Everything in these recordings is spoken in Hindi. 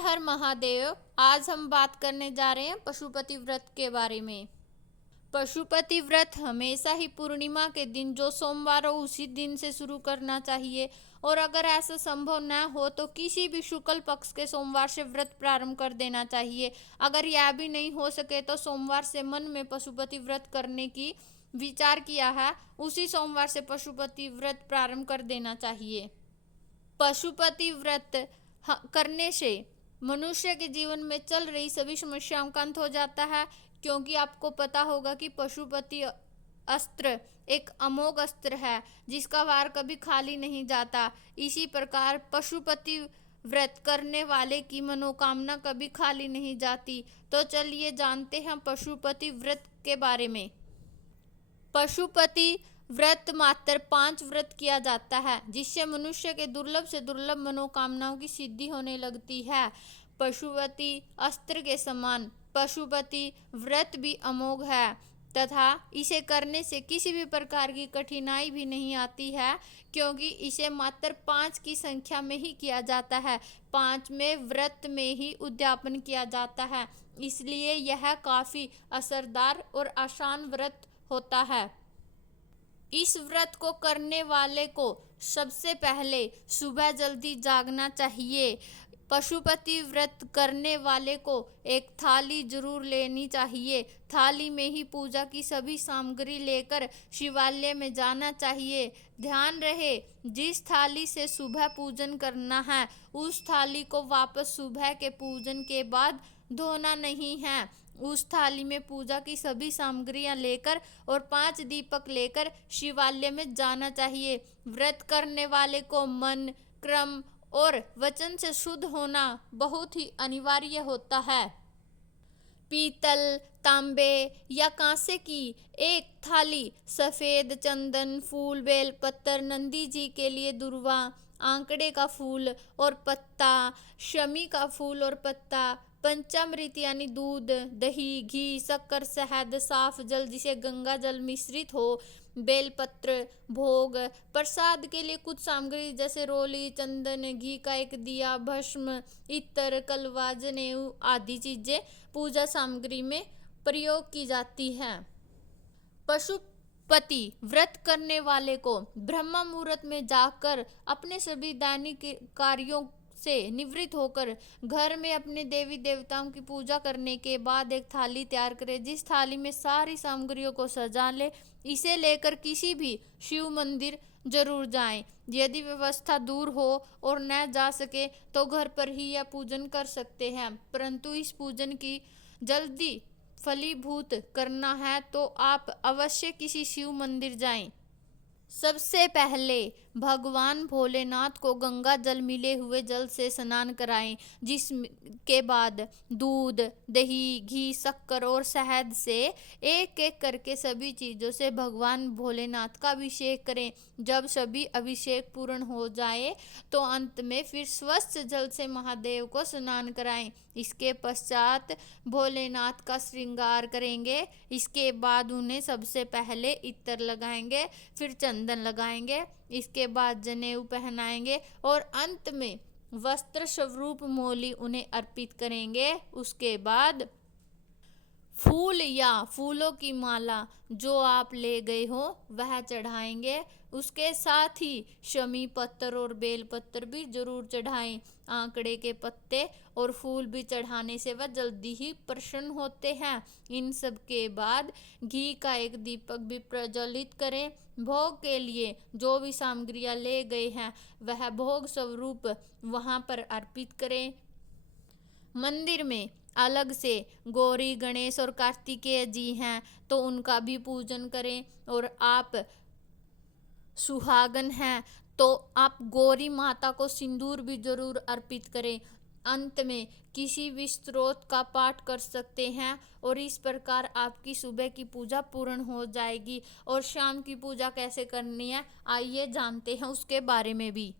हर महादेव। आज हम बात करने जा रहे हैं पशुपति व्रत के बारे में। पशुपति व्रत हमेशा ही पूर्णिमा के दिन जो सोमवार हो उसी दिन से शुरू करना चाहिए, और अगर ऐसा संभव न हो तो किसी भी शुक्ल पक्ष के सोमवार से व्रत प्रारंभ कर देना चाहिए। अगर यह भी नहीं हो सके तो सोमवार से मन में पशुपति व्रत करने की विचार किया है उसी सोमवार से पशुपति व्रत प्रारंभ कर देना चाहिए। पशुपति व्रत करने से मनुष्य के जीवन में चल रही सभी समस्याओं का अंत हो जाता है, क्योंकि आपको पता होगा कि पशुपति अस्त्र एक अमोघ अस्त्र है जिसका वार कभी खाली नहीं जाता। इसी प्रकार पशुपति व्रत करने वाले की मनोकामना कभी खाली नहीं जाती। तो चलिए जानते हैं पशुपति व्रत के बारे में। पशुपति व्रत मात्र 5 व्रत किया जाता है जिससे मनुष्य के दुर्लभ से दुर्लभ मनोकामनाओं की सिद्धि होने लगती है। पशुपति अस्त्र के समान पशुपति व्रत भी अमोघ है तथा इसे करने से किसी भी प्रकार की कठिनाई भी नहीं आती है, क्योंकि इसे मात्र 5 की संख्या में ही किया जाता है। 5वें व्रत में ही उद्यापन किया जाता है, इसलिए यह काफी असरदार और आसान व्रत होता है। इस व्रत को करने वाले को सबसे पहले सुबह जल्दी जागना चाहिए। पशुपति व्रत करने वाले को एक थाली जरूर लेनी चाहिए। थाली में ही पूजा की सभी सामग्री लेकर शिवालय में जाना चाहिए। ध्यान रहे, जिस थाली से सुबह पूजन करना है उस थाली को वापस सुबह के पूजन के बाद धोना नहीं है। उस थाली में पूजा की सभी सामग्रियां लेकर और 5 दीपक लेकर शिवालय में जाना चाहिए। व्रत करने वाले को मन, क्रम और वचन से शुद्ध होना बहुत ही अनिवार्य होता है। पीतल, तांबे या कांसे की एक थाली सफेद चंदन, फूल, बेल पत्तर, नंदी जी के लिए दुर्वा, आंकड़े का फूल और पत्ता, शमी का फूल और पत्ता, पंचामृत यानी दूध, दही, घी, शक्कर, शहद, साफ जल जिसे गंगा जल मिश्रित हो, बेलपत्र, भोग, प्रसाद के लिए कुछ सामग्री जैसे रोली, चंदन, घी का एक दिया, भस्म, इत्र, कलवा, जनेऊ आदि चीजें पूजा सामग्री में प्रयोग की जाती हैं। पशुपति व्रत करने वाले को ब्रह्म मुहूर्त में जाकर अपने सभी दैनिक कार्यों से निवृत्त होकर घर में अपने देवी देवताओं की पूजा करने के बाद एक थाली तैयार करें, जिस थाली में सारी सामग्रियों को सजा ले। इसे लेकर किसी भी शिव मंदिर जरूर जाएं। यदि व्यवस्था दूर हो और न जा सके तो घर पर ही यह पूजन कर सकते हैं, परंतु इस पूजन की जल्दी फलीभूत करना है तो आप अवश्य किसी शिव मंदिर जाएं। सबसे पहले भगवान भोलेनाथ को गंगा जल मिले हुए जल से स्नान कराएं, जिसके बाद दूध, दही, घी, शक्कर और शहद से एक एक करके सभी चीज़ों से भगवान भोलेनाथ का अभिषेक करें। जब सभी अभिषेक पूर्ण हो जाए तो अंत में फिर स्वच्छ जल से महादेव को स्नान कराएं। इसके पश्चात भोलेनाथ का श्रृंगार करेंगे। इसके बाद उन्हें सबसे पहले इत्र लगाएंगे, फिर चंदन लगाएंगे, इसके बाद जनेऊ पहनाएंगे और अंत में वस्त्र स्वरूप मोली उन्हें अर्पित करेंगे। उसके बाद फूल या फूलों की माला जो आप ले गए हो वह चढ़ाएंगे। उसके साथ ही शमी पत्थर और बेल पत्थर भी जरूर चढ़ाएं। आंकड़े के पत्ते और फूल भी चढ़ाने से वह जल्दी ही प्रसन्न होते हैं। इन सब के बाद घी का एक दीपक भी प्रज्वलित करें। भोग के लिए जो भी सामग्रियां ले गए हैं वह भोग स्वरूप वहां पर अर्पित करें। मंदिर में अलग से गौरी, गणेश और कार्तिकेय जी हैं तो उनका भी पूजन करें, और आप सुहागन हैं तो आप गौरी माता को सिंदूर भी जरूर अर्पित करें। अंत में किसी भी स्तोत्र का पाठ कर सकते हैं और इस प्रकार आपकी सुबह की पूजा पूर्ण हो जाएगी। और शाम की पूजा कैसे करनी है आइए जानते हैं उसके बारे में भी।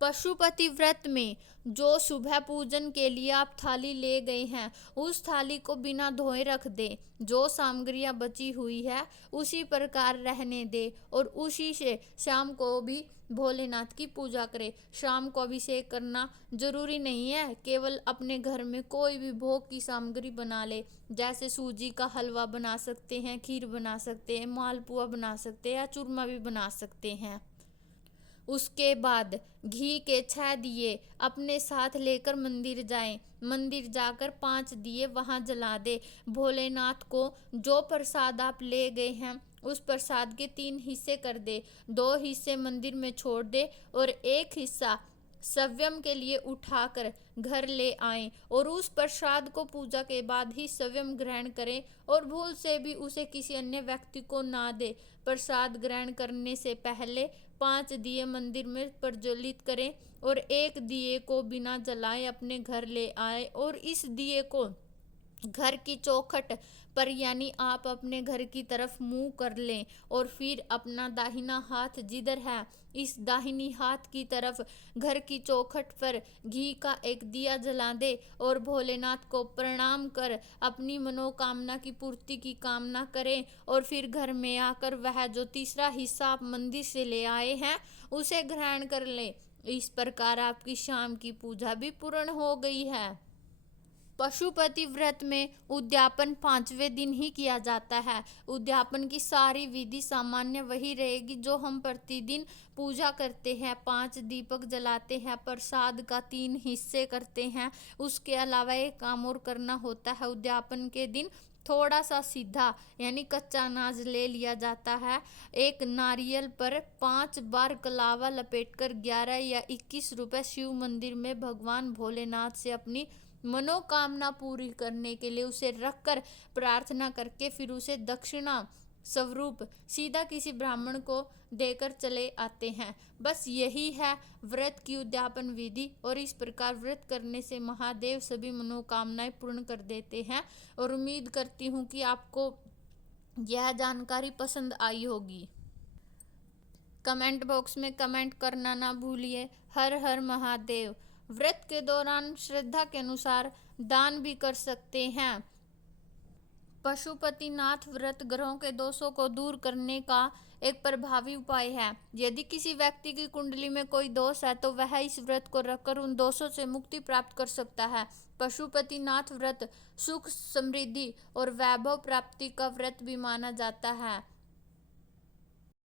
पशुपति व्रत में जो सुबह पूजन के लिए आप थाली ले गए हैं, उस थाली को बिना धोए रख दे। जो सामग्रियां बची हुई है उसी प्रकार रहने दे और उसी से शाम को भी भोलेनाथ की पूजा करे। शाम को अभिषेक करना जरूरी नहीं है, केवल अपने घर में कोई भी भोग की सामग्री बना ले। जैसे सूजी का हलवा बना सकते हैं, खीर बना सकते हैं, मालपुआ बना सकते हैं या चूरमा भी बना सकते हैं। उसके बाद घी के 6 दिए अपने साथ लेकर मंदिर जाएं। मंदिर जाकर 5 दिए वहां जला दे। भोलेनाथ को जो प्रसाद आप ले गए हैं उस प्रसाद के 3 हिस्से कर दे। 2 हिस्से मंदिर में छोड़ दे और एक हिस्सा सव्यम के लिए उठाकर घर ले आएं और उस प्रसाद को पूजा के बाद ही स्वयं ग्रहण करें और भूल से भी उसे किसी अन्य व्यक्ति को ना दे। प्रसाद ग्रहण करने से पहले 5 दिए मंदिर में प्रज्वलित करें और एक दिए को बिना जलाए अपने घर ले आए और इस दिए को घर की चौखट पर यानी आप अपने घर की तरफ मुंह कर लें और फिर अपना दाहिना हाथ जिधर है इस दाहिनी हाथ की तरफ घर की चौखट पर घी का एक दिया जला दे और भोलेनाथ को प्रणाम कर अपनी मनोकामना की पूर्ति की कामना करें और फिर घर में आकर वह जो तीसरा हिस्सा आप मंदिर से ले आए हैं उसे ग्रहण कर लें। इस प्रकार आपकी शाम की पूजा भी पूर्ण हो गई है। पशुपति व्रत में उद्यापन 5वें दिन ही किया जाता है। उद्यापन की सारी विधि सामान्य वही रहेगी जो हम प्रतिदिन पूजा करते हैं। 5 दीपक जलाते हैं, प्रसाद का 3 हिस्से करते हैं। उसके अलावा एक काम और करना होता है। उद्यापन के दिन थोड़ा सा सीधा यानी कच्चा अनाज ले लिया जाता है। एक नारियल पर 5 बार कलावा लपेटकर 11 या 21 रुपए शिव मंदिर में भगवान भोलेनाथ से अपनी मनोकामना पूरी करने के लिए उसे रखकर प्रार्थना करके फिर उसे दक्षिणा स्वरूप सीधा किसी ब्राह्मण को देकर चले आते हैं। बस यही है व्रत की उद्यापन विधि और इस प्रकार व्रत करने से महादेव सभी मनोकामनाएं पूर्ण कर देते हैं। और उम्मीद करती हूँ कि आपको यह जानकारी पसंद आई होगी। कमेंट बॉक्स में कमेंट करना ना भूलिए। हर हर महादेव। व्रत के दौरान श्रद्धा के अनुसार दान भी कर सकते हैं। पशुपतिनाथ व्रत ग्रहों के दोषों को दूर करने का एक प्रभावी उपाय है। यदि किसी व्यक्ति की कुंडली में कोई दोष है तो वह इस व्रत को रखकर उन दोषों से मुक्ति प्राप्त कर सकता है। पशुपतिनाथ व्रत सुख, समृद्धि और वैभव प्राप्ति का व्रत भी माना जाता है।